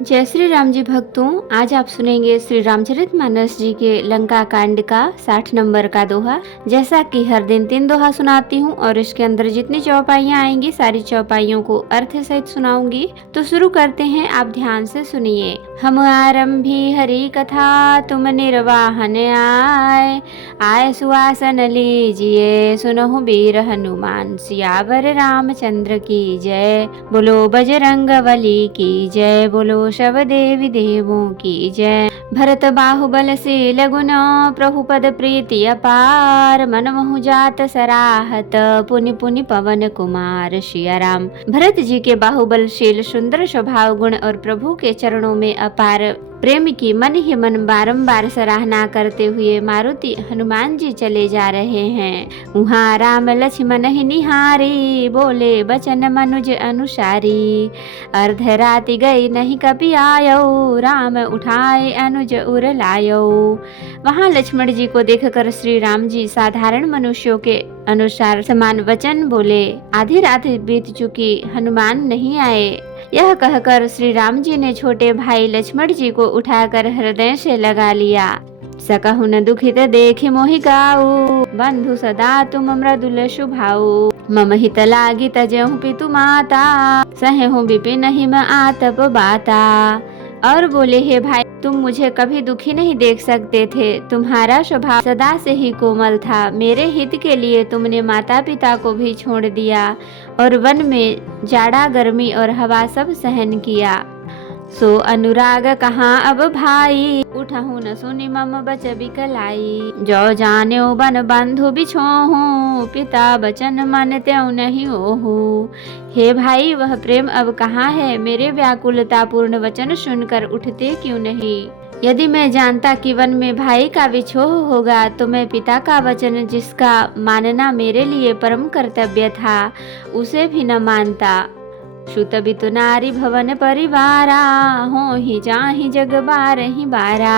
जय श्री राम जी भक्तों, आज आप सुनेंगे श्री रामचरितमानस जी के लंका कांड का 60 नंबर का दोहा। जैसा कि हर दिन 3 दोहा सुनाती हूँ और इसके अंदर जितनी चौपाइयाँ आएंगी सारी चौपाइयों को अर्थ सहित सुनाऊंगी। तो शुरू करते हैं, आप ध्यान से सुनिए। हम आरंभी हरि कथा तुम निर्वाहन आय सुवासन लीजिए, सुनहु वीर हनुमान सियावर रामचंद्र की जय। बोलो बजरंग बली की जय, बोलो शव देवी देवों की जय। भरत बाहुबल से लगुन प्रभुपद प्रीति अपार, मन महु जात सराहत पुनि पुनि पवन कुमार सिया राम। भरत जी के बाहुबलशील सुंदर स्वभाव गुण और प्रभु के चरणों में अपार प्रेम की मन ही मन बारंबार सराहना करते हुए मारुति हनुमान जी चले जा रहे हैं। वहाँ राम लक्ष्मण ही निहारी, बोले बचन मनुज अनुसारी। अर्धराति गई नहीं कभी आयो, राम उठाए अनुज उर लायो। वहाँ लक्ष्मण जी को देखकर श्री राम जी साधारण मनुष्यों के अनुसार समान वचन बोले। आधी रात बीत चुकी, हनुमान नहीं आए। यह कहकर श्री राम जी ने छोटे भाई लक्ष्मण जी को उठाकर हृदय से लगा लिया। सकहु न दुखित देखि मोहि गाऊ, बंधु सदा तुम मृदुल शुभाऊ। मम हित लागी तजहु पितु माता, सहहु विपिन हिम आतप बाता। और बोले, हे भाई, तुम मुझे कभी दुखी नहीं देख सकते थे। तुम्हारा स्वभाव सदा से ही कोमल था। मेरे हित के लिए तुमने माता पिता को भी छोड़ दिया और वन में जाड़ा गर्मी और हवा सब सहन किया। सो अनुराग कहाँ अब भाई, उठहु न सुनि मम बच बिकलाई। जो जान्यो बन बंधु बिछोहूँ, पिता बचन मन त्यों नहीं ओहू। हे भाई, वह प्रेम अब कहाँ है? मेरे व्याकुलता पूर्ण वचन सुनकर उठते क्यों नहीं? यदि मैं जानता कि वन में भाई का विछोह होगा तो मैं पिता का वचन, जिसका मानना मेरे लिए परम कर्तव्य था, उसे भी न मानता। सुत बितु नारी भवन परिवारा, हो ही जाहि जग बारहि बारा।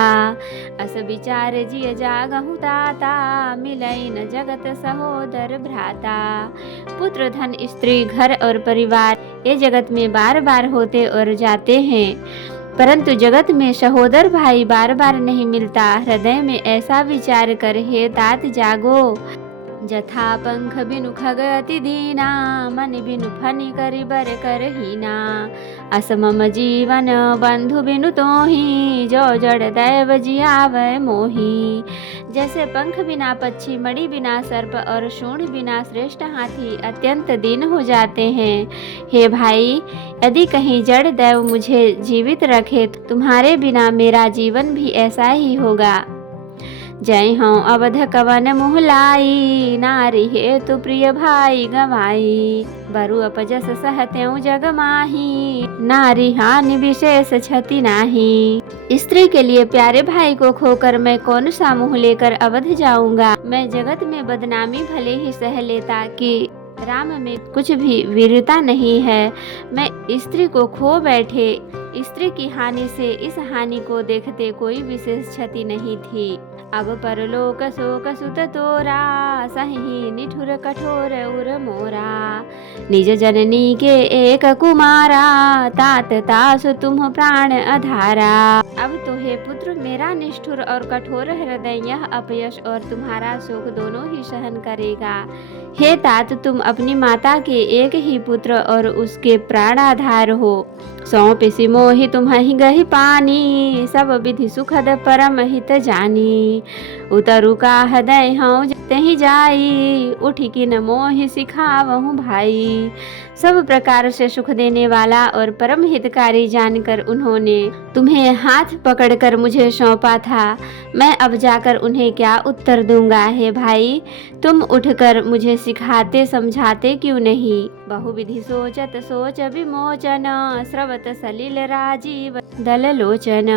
अस विचार जिय जागहु ताता, मिलई न जगत सहोदर भ्राता। पुत्र धन स्त्री घर और परिवार ये जगत में बार बार होते और जाते हैं, परंतु जगत में सहोदर भाई बार बार नहीं मिलता। हृदय में ऐसा विचार कर, हे तात जागो। जथा पंख बिनु खग अति दीना, मन बिनु फनि करि बर करहीना। अस मम जीवन बंधु बिनु तोहि, जो जड़ दैव जियावै मोहि। जैसे पंख बिना पक्षी, मणि बिना सर्प और सूंड बिना श्रेष्ठ हाथी अत्यंत दीन हो जाते हैं। हे भाई, यदि कहीं जड़ दैव मुझे जीवित रखे तो तुम्हारे बिना मेरा जीवन भी ऐसा ही होगा। जय हूँ अवध कवन मुहलाई, नारी हेतु प्रिय भाई गवाई। बरु अपजस सहत्यों जग माही, नारी हानि विशेष क्षति नाही। स्त्री के लिए प्यारे भाई को खोकर मैं कौन सा मुँह लेकर अवध जाऊंगा। मैं जगत में बदनामी भले ही सह लेता कि राम में कुछ भी वीरता नहीं है। मैं स्त्री को खो बैठे, स्त्री की हानि से इस हानि को देखते कोई विशेष क्षति नहीं थी। अब परलोक शोक सुत तोरा, सही निठुर कठोर उर मोरा। निज जननी के एक कुमारा, तात तासु तुम प्राण अधारा। अब तो हे पुत्र, मेरा निष्ठुर और कठोर हृदय यह अपयश और तुम्हारा शोक दोनों ही सहन करेगा। हे तात, तुम अपनी माता के एक ही पुत्र और उसके प्राणाधार हो। सौंपिसि मोहि तुम्हि गहि पानी, सब विधि सुखद परम हित जानी। उतरु का हृदय हूँ तहि जाई, उठि किन मोहि सिखावहु भाई। सब प्रकार से सुख देने वाला और परम हितकारी जानकर उन्होंने तुम्हें हाथ पकड़कर मुझे सौंपा था। मैं अब जाकर उन्हें क्या उत्तर दूंगा। हे भाई, तुम उठकर मुझे सिखाते समझाते क्यों नहीं। बहुविधि सोचत सोच विमोचन, स्रवत सलिल राजीव दल लोचन।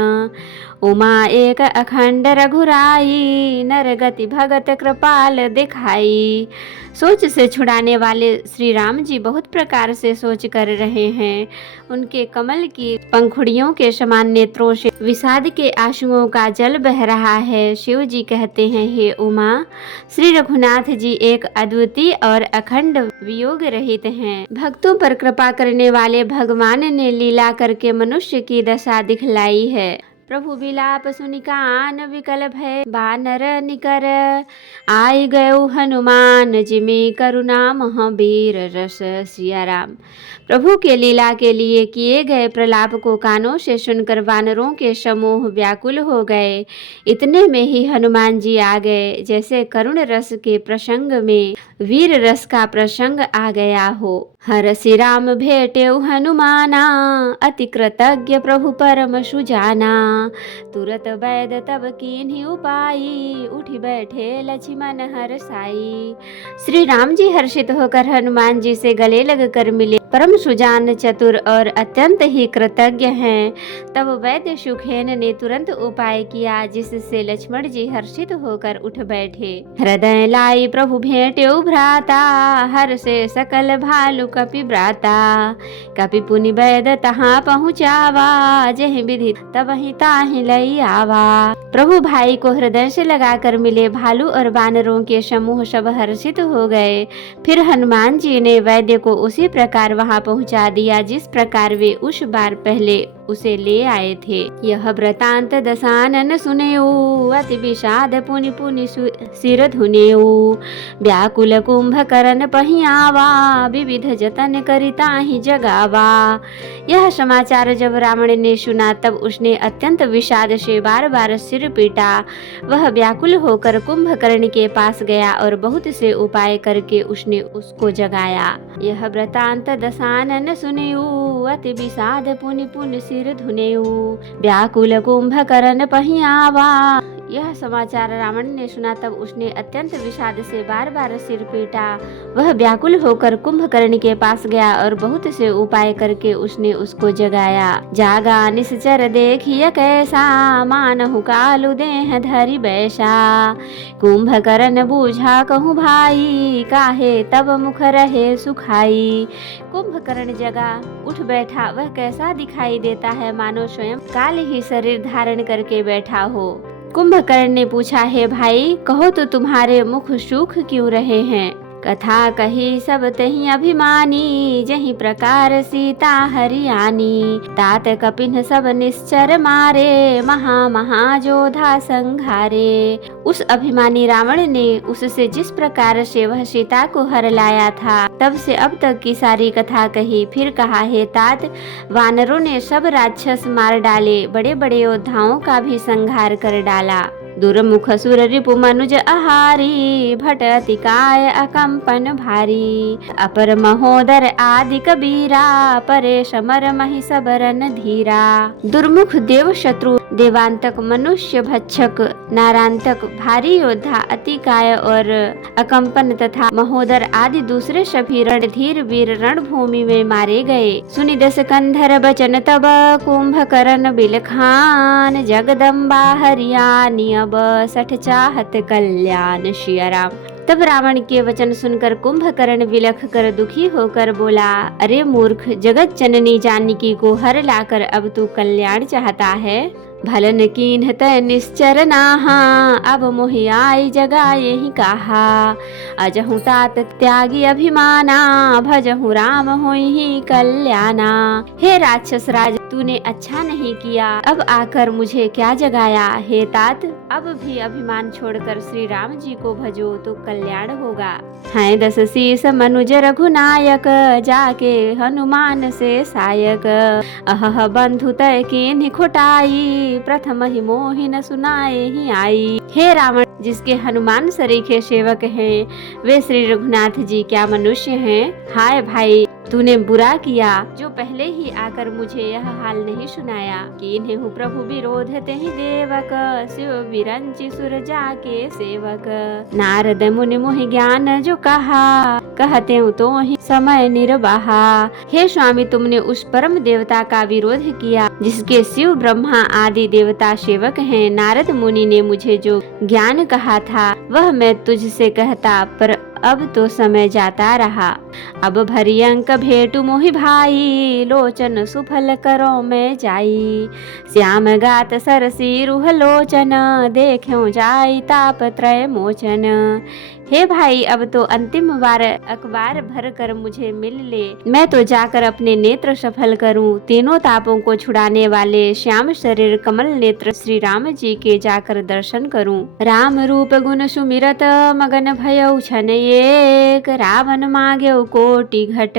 उमा एक अखंड रघुराई, नर गति भगत कृपाल दिखाई। सोच से छुड़ाने वाले श्री राम जी बहुत प्रकार से सोच कर रहे हैं। उनके कमल की पंखुड़ियों के समान नेत्रों से विषाद के आंसुओं का जल बह रहा है। शिव जी कहते हैं, हे उमा, श्री रघुनाथ जी एक अद्वितीय और अखंड वियोग रहित हैं। भक्तों पर कृपा करने वाले भगवान ने लीला करके मनुष्य की दशा दिखलाई है। प्रभु विलाप सुनि कान विकल भय बानर निकर, आई गयो हनुमान जिमि करुणा महावीर रस। सिया राम। प्रभु के लीला के लिए किए गए प्रलाप को कानों से सुनकर वानरों के समूह व्याकुल हो गए। इतने में ही हनुमान जी आ गए, जैसे करुण रस के प्रसंग में वीर रस का प्रसंग आ गया हो। हरसि राम भेटेउ हनुमाना, अति कृतज्ञ प्रभु परम सुजाना। तुरत वैद तब कीन्ही उपाई, उठी बैठे लक्ष्मण हरसाई। श्री राम जी हर्षित होकर हनुमान जी से गले लगकर मिले। परम सुजान, चतुर और अत्यंत ही कृतज्ञ हैं। तब वैद्य सुखेन ने तुरंत उपाय किया, जिससे लक्ष्मण जी हर्षित होकर उठ बैठे। हृदय लाई प्रभु भेटेउ भ्राता, हर से सकल भालु कपि ब्राता। कपि पुनि वैद तहाँ पहुँचावा, जहि विधि तबहि ताहि लई आवा। प्रभु भाई को हृदय से लगाकर मिले। भालू और वानरों के समूह सब हर्षित हो गए। फिर हनुमान जी ने वैद्य को उसी प्रकार वहां पहुंचा दिया, जिस प्रकार वे उस बार पहले उसे ले आए थे। यह वृतांत दशानन सुनेऊ, अति विषाद पुनि पुनि सिर धुनेऊ। व्याकुल कुंभकर्ण पहियावा, विविध जतन करिता ही जगावा। यह समाचार जब रावण ने सुना, तब उसने अत्यंत विषाद से बार बार सिर पीटा। वह व्याकुल होकर कुंभकर्ण के पास गया और बहुत से उपाय करके उसने उसको जगाया। यह वृतांत दशानन सुनेऊ, अति विषाद पुनि पुनि सिर धुनेऊ। व्याकुल कुंभकर्ण पहियावा। यह समाचार रावण ने सुना, तब उसने अत्यंत विषाद से बार बार सिर पीटा। वह व्याकुल होकर कुंभकर्ण के पास गया और बहुत से उपाय करके उसने उसको जगाया। जागा निश्चर देखिए कैसा, मानहु कालु देह धरि बैसा। कुंभकर्ण बूझा कहूँ भाई, काहे तब मुख रहे सुखाई। कुंभकर्ण जगा, उठ बैठा। वह कैसा दिखाई देता है, मानो स्वयं काल ही शरीर धारण करके बैठा हो। कुंभकर्ण ने पूछा, हे भाई, कहो तो तुम्हारे मुख सूख क्यों रहे हैं। कथा कही सब तही अभिमानी, जही प्रकार सीता हरियाणी। तात कपिन सब निश्चर मारे, महा महाजोधा संघारे। उस अभिमानी रावण ने उससे जिस प्रकार से वह सीता को हर लाया था, तब से अब तक की सारी कथा कही। फिर कहा, हे तात, वानरों ने सब राक्षस मार डाले, बड़े बड़े योद्धाओं का भी संहार कर डाला। दुर्मुख सुर रिपु मनुज आहारी, भट अतिकाय अकंपन भारी। अपर महोदर आदि कबीरा, परे समर महि सबरन धीरा। दुर्मुख देव शत्रु, देवांतक मनुष्य भक्षक, नारांतक भारी योद्धा, अतिकाय और अकंपन तथा महोदर आदि दूसरे सभी रणधीर वीर रणभूमि में मारे गए। सुनि दस कंधर बचन तब, कुंभकर्ण बिलखान। जगदम्बा हरियाणी अब, सठ चाहत कल्याण। सिया राम। तब रावण के वचन सुनकर कुंभकर्ण विलख कर दुखी होकर बोला, अरे मूर्ख, जगत जननी जानकी को हर लाकर अब तू कल्याण चाहता है। भलन कीन्ह तय निश्चर नाहा, अब मोहि आई जगा यही कहा। अजहु तात त्यागी अभिमाना, भजहु राम होई ही कल्याणा। हे राक्षस राज, तूने अच्छा नहीं किया, अब आकर मुझे क्या जगाया। हे तात, अब भी अभिमान छोड़कर श्री राम जी को भजो तो कल्याण होगा। हैं दस शीस मनुज रघुनायक, जाके हनुमान से सायक। अहह बंधु तय कीन्ह खोटाई, प्रथम ही मोहि न सुनाए ही आई। हे रावण, जिसके हनुमान सरीखे सेवक हैं, वे श्री रघुनाथ जी क्या मनुष्य हैं। हाय भाई, तूने बुरा किया जो पहले ही आकर मुझे यह हाल नहीं सुनाया। कीन्हु प्रभु विरोध तेहि देवक, शिव विरंचि सुर जाके सेवक। नारद मुनि मोहि ज्ञान जो कहा, कहते तो ही समय निर्वाहा। हे स्वामी, तुमने उस परम देवता का विरोध किया, जिसके शिव ब्रह्मा आदि देवता सेवक हैं। नारद मुनि ने मुझे जो ज्ञान कहा था, वह मैं तुझसे कहता, पर अब तो समय जाता रहा। अब भरी अंक भेटु मोहि भाई, लोचन सुफल करो मैं जाई। श्याम गात सरसी रुह लोचन, देख्यो जाई ताप त्रय मोचन। हे भाई, अब तो अंतिम बार अखबार भर कर मुझे मिल ले, मैं तो जाकर अपने नेत्र सफल करूं। तीनों तापों को छुड़ाने वाले श्याम शरीर कमल नेत्र श्री राम जी के जाकर दर्शन करूं। राम रूप गुण सुमिरत, मगन भयउ छन एक, रावण माग्यउ कोटि घट,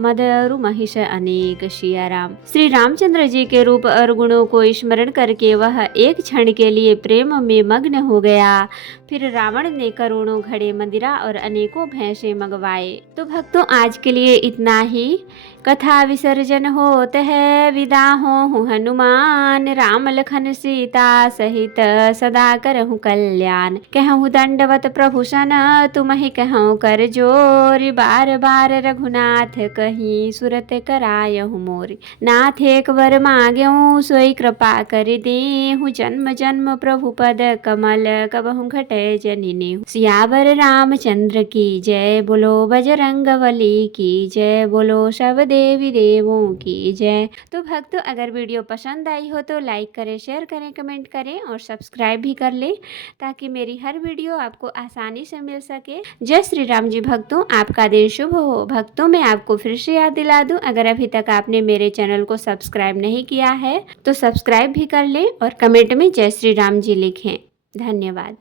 मदरु महिष अनेक। सिया राम। श्री रामचंद्र जी के रूप और गुणों को स्मरण करके वह एक क्षण के लिए प्रेम में मग्न हो गया। फिर रावण ने करोड़ों घड़े मदिरा और अनेकों भैंसे मंगवाए। तो भक्तों, आज के लिए इतना ही। कथा विसर्जन होत है, विदा हो हनुमान, राम लखन सीता सहित सदा करहु कल्याण। कहूँ दंडवत प्रभु सन, तुम्हि कहूँ कर जोर, बार बार रघुनाथ कहीं सुरत करायहु मोर। नाथ एक वर मांग्यऊ, सोई कृपा कर देहु, जन्म जन्म प्रभु पद कमल कबहु घट जनिने। सियावर रामचंद्र की जय, बोलो बजरंगबली की जय, बोलो सब देवी देवों की जय। तो भक्तों, अगर वीडियो पसंद आई हो तो लाइक करें, शेयर करें, कमेंट करें और सब्सक्राइब भी कर लें, ताकि मेरी हर वीडियो आपको आसानी से मिल सके। जय श्री राम जी। भक्तों, आपका दिन शुभ हो। भक्तों, मैं आपको फिर से याद दिला दूं, अगर अभी तक आपने मेरे चैनल को सब्सक्राइब नहीं किया है तो सब्सक्राइब भी कर लें और कमेंट में जय श्री राम जी लिखें। धन्यवाद।